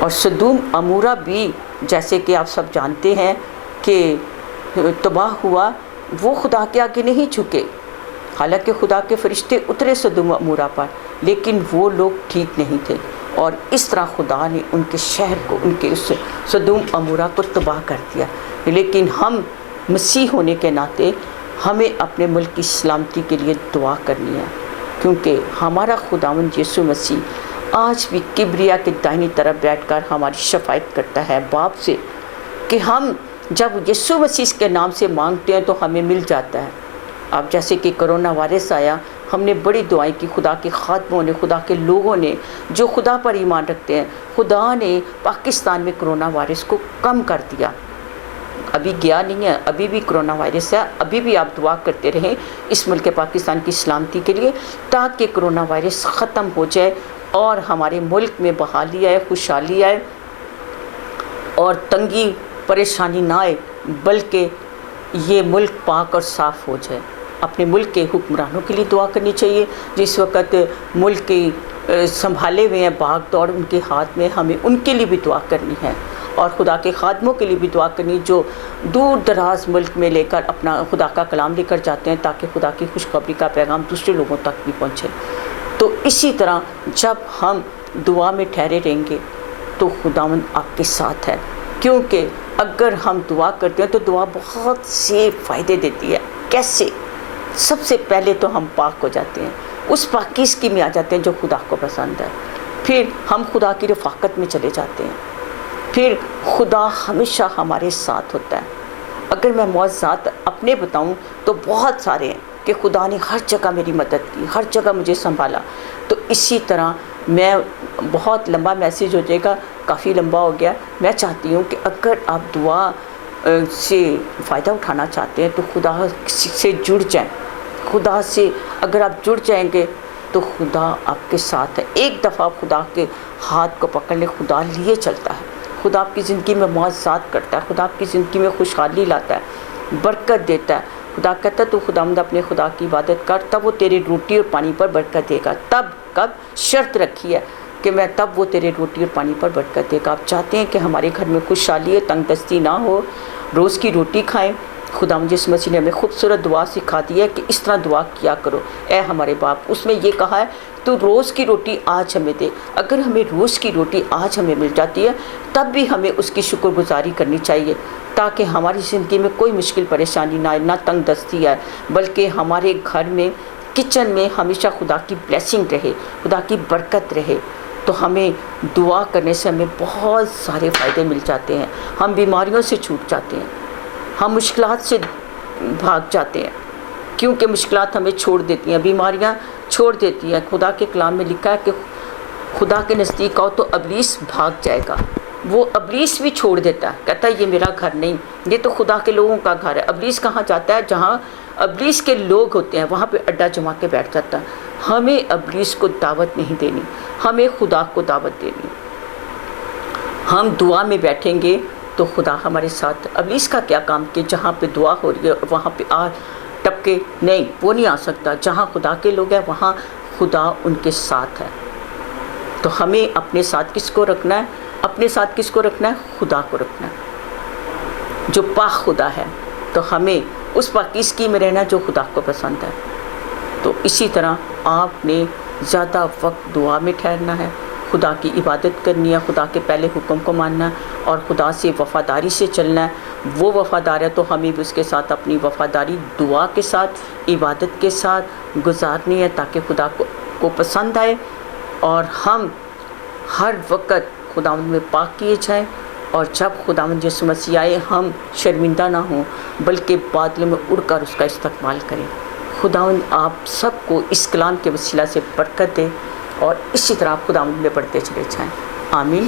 اور سدوم عمورہ بھی، جیسے کہ آپ سب جانتے ہیں کہ تباہ ہوا، وہ خدا کے آگے نہیں جھکے۔ حالانکہ خدا کے فرشتے اترے سدوم عمورہ پر، لیکن وہ لوگ ٹھیک نہیں تھے، اور اس طرح خدا نے ان کے شہر کو، ان کے اس سدوم عمورہ کو تباہ کر دیا۔ لیکن ہم مسیح ہونے کے ناطے ہمیں اپنے ملک کی سلامتی کے لیے دعا کرنی ہے، کیونکہ ہمارا خداوند یسوع مسیح آج بھی کبریا کے دائنی طرف بیٹھ کر ہماری شفاعت کرتا ہے باپ سے، کہ ہم جب یسوع مسیح کے نام سے مانگتے ہیں تو ہمیں مل جاتا ہے۔ اب جیسے کہ کرونا وائرس آیا، ہم نے بڑی دعائیں کی، خدا کے خادموں نے، خدا کے لوگوں نے جو خدا پر ایمان رکھتے ہیں، خدا نے پاکستان میں کرونا وائرس کو کم کر دیا۔ ابھی گیا نہیں ہے، ابھی بھی کرونا وائرس ہے، ابھی بھی آپ دعا کرتے رہیں اس ملک پاکستان کی سلامتی کے لیے، تاکہ کرونا وائرس ختم ہو جائے اور ہمارے ملک میں بحالی آئے، خوشحالی آئے اور تنگی پریشانی نہ آئے، بلکہ یہ ملک پاک اور صاف ہو جائے۔ اپنے ملک کے حکمرانوں کے لیے دعا کرنی چاہیے، جس وقت ملک کی سنبھالے ہوئے ہیں بھاگ دوڑ ان کے ہاتھ میں، ہمیں ان کے لیے بھی دعا کرنی ہے، اور خدا کے خادموں کے لیے بھی دعا کرنی جو دور دراز ملک میں لے کر اپنا خدا کا کلام لے کر جاتے ہیں، تاکہ خدا کی خوشخبری کا پیغام دوسرے لوگوں تک بھی پہنچے۔ تو اسی طرح جب ہم دعا میں ٹھہرے رہیں گے تو خداوند آپ کے ساتھ ہے، کیونکہ اگر ہم دعا کرتے ہیں تو دعا بہت سے فائدے دیتی ہے۔ کیسے؟ سب سے پہلے تو ہم پاک ہو جاتے ہیں، اس پاکیزگی میں آ جاتے ہیں جو خدا کو پسند ہے، پھر ہم خدا کی رفاقت میں چلے جاتے ہیں، پھر خدا ہمیشہ ہمارے ساتھ ہوتا ہے۔ اگر میں معجزات اپنے بتاؤں تو بہت سارے ہیں کہ خدا نے ہر جگہ میری مدد کی، ہر جگہ مجھے سنبھالا۔ تو اسی طرح میں بہت لمبا میسیج ہو جائے گا، کافی لمبا ہو گیا۔ میں چاہتی ہوں کہ اگر آپ دعا سے فائدہ اٹھانا چاہتے ہیں تو خدا سے جڑ جائیں، خدا سے اگر آپ جڑ جائیں گے تو خدا آپ کے ساتھ ہے۔ ایک دفعہ خدا کے ہاتھ کو پکڑ لیں، خدا لیے چلتا ہے، خدا آپ کی زندگی میں معجزات کرتا ہے، خدا آپ کی زندگی میں خوشحالی لاتا ہے، برکت دیتا ہے۔ خدا کہتا ہے تو خداوند اپنے خدا کی عبادت کر، تب وہ تیرے روٹی اور پانی پر برکت دے گا۔ تب کب؟ شرط رکھی ہے کہ میں تب وہ تیرے روٹی اور پانی پر برکت دے گا۔ آپ چاہتے ہیں کہ ہمارے گھر میں خوشحالی ہے، تنگ دستی نہ ہو، روز کی روٹی کھائیں۔ خداوند یسوع مسیح نے ہمیں خوبصورت دعا سکھا دی ہے کہ اس طرح دعا کیا کرو، اے ہمارے باپ۔ اس میں یہ کہا ہے تو روز کی روٹی آج ہمیں دے۔ اگر ہمیں روز کی روٹی آج ہمیں مل جاتی ہے تب بھی ہمیں اس کی شکر گزاری کرنی چاہیے، تاکہ ہماری زندگی میں کوئی مشکل پریشانی نہ آئے، نہ تنگ دستی آئے، بلکہ ہمارے گھر میں کچن میں ہمیشہ خدا کی بلیسنگ رہے، خدا کی برکت رہے۔ تو ہمیں دعا کرنے سے ہمیں بہت سارے فائدے مل جاتے ہیں، ہم بیماریوں سے چھوٹ جاتے ہیں، ہم مشکلات سے بھاگ جاتے ہیں، کیونکہ مشکلات ہمیں چھوڑ دیتی ہیں، بیماریاں چھوڑ دیتی ہیں۔ خدا کے کلام میں لکھا ہے کہ خدا کے نزدیک آؤ تو ابلیس بھاگ جائے گا۔ وہ ابلیس بھی چھوڑ دیتا ہے، کہتا ہے یہ میرا گھر نہیں، یہ تو خدا کے لوگوں کا گھر ہے۔ ابلیس کہاں جاتا ہے؟ جہاں ابلیس کے لوگ ہوتے ہیں وہاں پہ اڈا جما کے بیٹھ جاتا ہے۔ ہمیں ابلیس کو دعوت نہیں دینی، ہمیں خدا کو دعوت دینی۔ ہم دعا میں بیٹھیں گے تو خدا ہمارے ساتھ۔ ابلیس کا کیا کام کہ جہاں پہ دعا ہو رہی ہے وہاں پہ ٹپکے نہیں، وہ نہیں آ سکتا۔ جہاں خدا کے لوگ ہیں وہاں خدا ان کے ساتھ ہے۔ تو ہمیں اپنے ساتھ کس کو رکھنا ہے؟ اپنے ساتھ کس کو رکھنا ہے؟ خدا کو رکھنا ہے جو پاک خدا ہے۔ تو ہمیں اس پاکیزگی میں رہنا جو خدا کو پسند ہے۔ تو اسی طرح آپ نے زیادہ وقت دعا میں ٹھہرنا ہے، خدا کی عبادت کرنی ہے، خدا کے پہلے حکم کو ماننا ہے اور خدا سے وفاداری سے چلنا ہے۔ وہ وفادار ہے تو ہمیں بھی اس کے ساتھ اپنی وفاداری دعا کے ساتھ، عبادت کے ساتھ گزارنی ہے، تاکہ خدا کو پسند آئے اور ہم ہر وقت خداوند میں پاک کیے جائیں، اور جب خداوند یسوع مسیح آئے ہم شرمندہ نہ ہوں بلکہ بادلوں میں اڑ کر اس کا استقبال کریں۔ خداوند آپ سب کو اس کلام کے وسیلہ سے برکت دے اور اسی طرح آپ خداوند میں بڑھتے چلے جائیں۔ آمین۔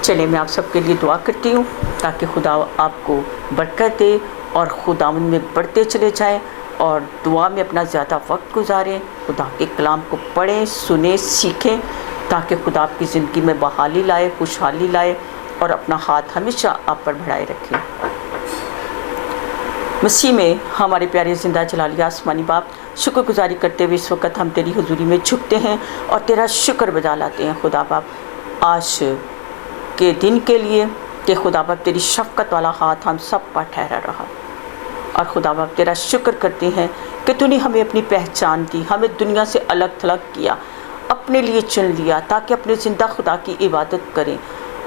چلیں میں آپ سب کے لیے دعا کرتی ہوں تاکہ خدا آپ کو برکت دے اور خداوند میں بڑھتے چلے جائیں اور دعا میں اپنا زیادہ وقت گزاریں، خدا کے کلام کو پڑھیں، سنیں، سیکھیں، تاکہ خدا آپ کی زندگی میں بحالی لائے، خوشحالی لائے اور اپنا ہاتھ ہمیشہ آپ پر بڑھائے رکھیں۔ مسیح میں ہمارے پیارے زندہ جلالی آسمانی باپ، شکر گزاری کرتے ہوئے اس وقت ہم تیری حضوری میں جھکتے ہیں اور تیرا شکر بجا لاتے ہیں خدا باپ آج کے دن کے لیے کہ خدا باپ تیری شفقت والا ہاتھ ہم سب پر ٹھہرا رہا، اور خدا باپ تیرا شکر کرتے ہیں کہ تو نے ہمیں اپنی پہچان دی، ہمیں دنیا سے الگ تھلگ کیا، اپنے لیے چن لیا تاکہ اپنے زندہ خدا کی عبادت کریں۔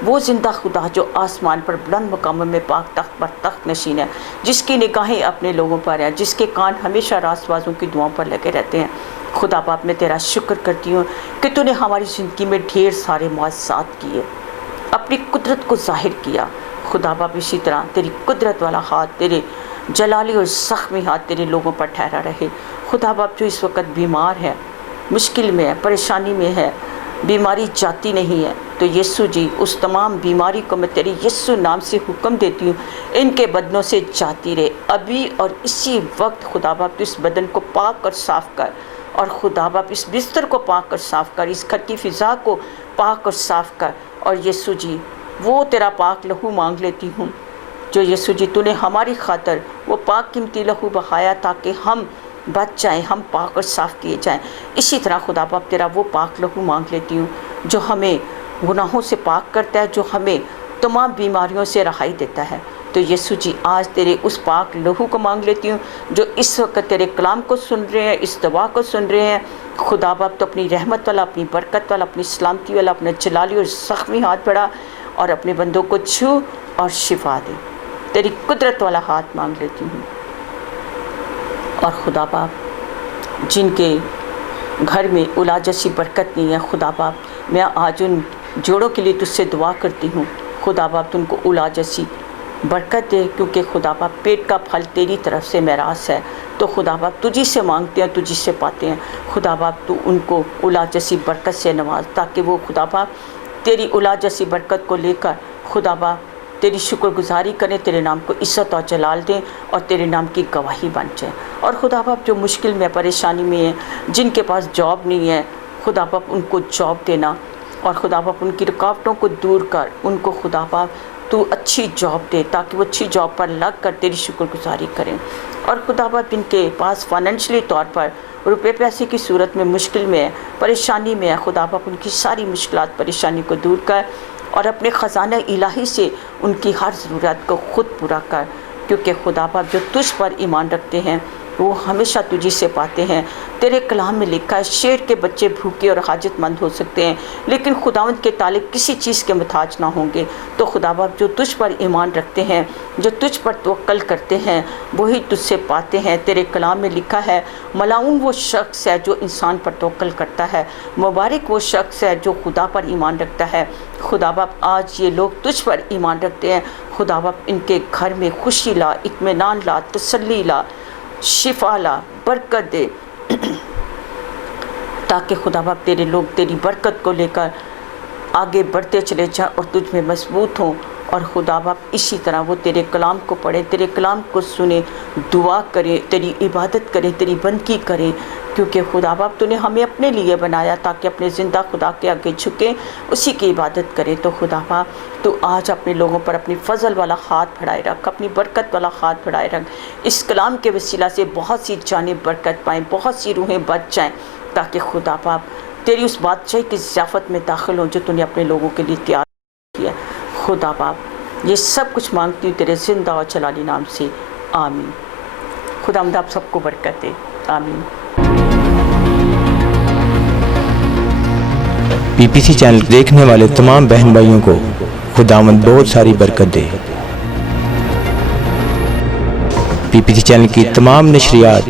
وہ زندہ خدا جو آسمان پر بلند مقاموں میں پاک تخت پر تخت نشین ہے، جس کی نگاہیں اپنے لوگوں پر ہیں، جس کے کان ہمیشہ راست بازوں کی دعاؤں پر لگے رہتے ہیں۔ خدا باپ میں تیرا شکر کرتی ہوں کہ تو نے ہماری زندگی میں ڈھیر سارے معجزات کیے، اپنی قدرت کو ظاہر کیا۔ خدا باپ اسی طرح تیری قدرت والا ہاتھ، تیرے جلالی اور زخمی ہاتھ تیرے لوگوں پر ٹھہرا رہے۔ خدا باپ جو اس وقت بیمار ہے، مشکل میں ہے، پریشانی میں ہے، بیماری جاتی نہیں ہے، تو یسوع جی اس تمام بیماری کو میں تیرے یسوع نام سے حکم دیتی ہوں، ان کے بدنوں سے جاتی رہے ابھی اور اسی وقت خدا باپ تو اس بدن کو پاک اور صاف کر، اور خدا باپ اس بستر کو پاک اور صاف کر، اس گھر کی فضا کو پاک اور صاف کر۔ اور یسوع جی وہ تیرا پاک لہو مانگ لیتی ہوں جو یسوع جی تو نے ہماری خاطر وہ پاک قیمتی لہو بہایا تاکہ ہم بچ جائیں، ہم پاک اور صاف کیے جائیں۔ اسی طرح خدا باپ تیرا وہ پاک لہو مانگ لیتی ہوں جو ہمیں گناہوں سے پاک کرتا ہے، جو ہمیں تمام بیماریوں سے رہائی دیتا ہے۔ تو یسوع جی آج تیرے اس پاک لہو کو مانگ لیتی ہوں جو اس وقت تیرے کلام کو سن رہے ہیں، اس دعا کو سن رہے ہیں۔ خدا باپ تو اپنی رحمت والا، اپنی برکت والا، اپنی سلامتی والا اپنا جلالی اور زخمی ہاتھ بڑھا اور اپنے بندوں کو چھو اور شفا دے۔ تیری قدرت والا ہاتھ مانگ لیتی ہوں۔ اور خدا باپ جن کے گھر میں اولاد جیسی برکت نہیں ہے، خدا باپ میں آج ان جوڑوں کے لیے تجھ سے دعا کرتی ہوں، خدا باپ تو ان کو اولاد جیسی برکت دے، کیونکہ خدا باپ پیٹ کا پھل تیری طرف سے میراث ہے۔ تو خدا باپ تجھی سے مانگتے ہیں، تجھی سے پاتے ہیں۔ خدا باپ تو ان کو اولاد جیسی برکت سے نواز، تاکہ وہ خدا باپ تیری اولاد جیسی برکت کو لے کر خدا باپ تیری شکر گزاری کریں، تیرے نام کو عزت اور جلال دیں اور تیرے نام کی گواہی بن جائیں۔ اور خدا باپ جو مشکل میں، پریشانی میں ہیں، جن کے پاس جاب نہیں ہے، خدا باپ ان کو جاب دینا، اور خدا باپ ان کی رکاوٹوں کو دور کر ان کو خدا باپ تو اچھی جاب دے تاکہ وہ اچھی جاب پر لگ کر تیری شکر گزاری کریں۔ اور خدا باپ جن کے پاس فائنینشلی طور پر روپے پیسے کی صورت میں مشکل میں ہے، پریشانی میں ہے، خدا باپ ان کی ساری مشکلات پریشانی کو دور کر اور اپنے خزانہ الہی سے ان کی ہر ضرورت کو خود پورا کر، کیونکہ خدا باپ جو تجھ پر ایمان رکھتے ہیں وہ ہمیشہ تجھی سے پاتے ہیں۔ تیرے کلام میں لکھا ہے شیر کے بچے بھوکے اور حاجت مند ہو سکتے ہیں لیکن خداوند کے تعلق کسی چیز کے محتاج نہ ہوں گے۔ تو خدا باپ جو تجھ پر ایمان رکھتے ہیں، جو تجھ پر توکل کرتے ہیں، وہی تجھ سے پاتے ہیں۔ تیرے کلام میں لکھا ہے ملعون وہ شخص ہے جو انسان پر توکل کرتا ہے، مبارک وہ شخص ہے جو خدا پر ایمان رکھتا ہے۔ خدا باپ آج یہ لوگ تجھ پر ایمان رکھتے ہیں، خدا باپ ان کے گھر میں خوشی لا، اطمینان لا، تسلی لا، شفا لا، برکت دے، تاکہ خدا باپ تیرے لوگ تیری برکت کو لے کر آگے بڑھتے چلے جائیں اور تجھ میں مضبوط ہوں۔ اور خدا باپ اسی طرح وہ تیرے کلام کو پڑھیں، تیرے کلام کو سنیں، دعا کریں، تیری عبادت کریں، تیری بندگی کریں، کیونکہ خدا باپ تو نے ہمیں اپنے لیے بنایا تاکہ اپنے زندہ خدا کے آگے جھکیں، اسی کی عبادت کریں۔ تو خدا باپ تو آج اپنے لوگوں پر اپنی فضل والا ہاتھ بڑھائے رکھ، اپنی برکت والا ہاتھ بڑھائے رکھ۔ اس کلام کے وسیلہ سے بہت سی جانیں برکت پائیں، بہت سی روحیں بچ جائیں، تاکہ خدا باپ تیری اس بادشاہی کی ضیافت میں داخل ہوں جو تو نے اپنے لوگوں کے لیے تیار کیا ہے۔ خدا باپ یہ سب کچھ مانگتی ہوں تیرے زندہ اور جلالی نام سے، آمین۔ خداوند آپ سب کو برکت دے، آمین۔ پی پی سی چینل دیکھنے والے تمام بہن بھائیوں کو خداوند بہت ساری برکت دے۔ پی پی سی چینل کی تمام نشریات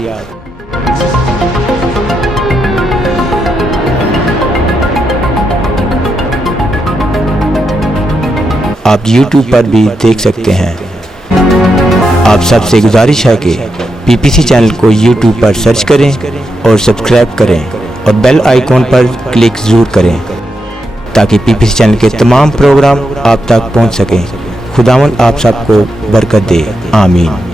آپ یوٹیوب پر بھی دیکھ سکتے ہیں۔ آپ سب سے گزارش ہے کہ پی پی سی چینل کو یوٹیوب پر سرچ کریں اور سبسکرائب کریں اور بیل آئیکن پر کلک ضرور کریں تاکہ پی پی سی چینل کے تمام پروگرام آپ تک پہنچ سکیں۔ خداوند آپ سب کو برکت دے، آمین۔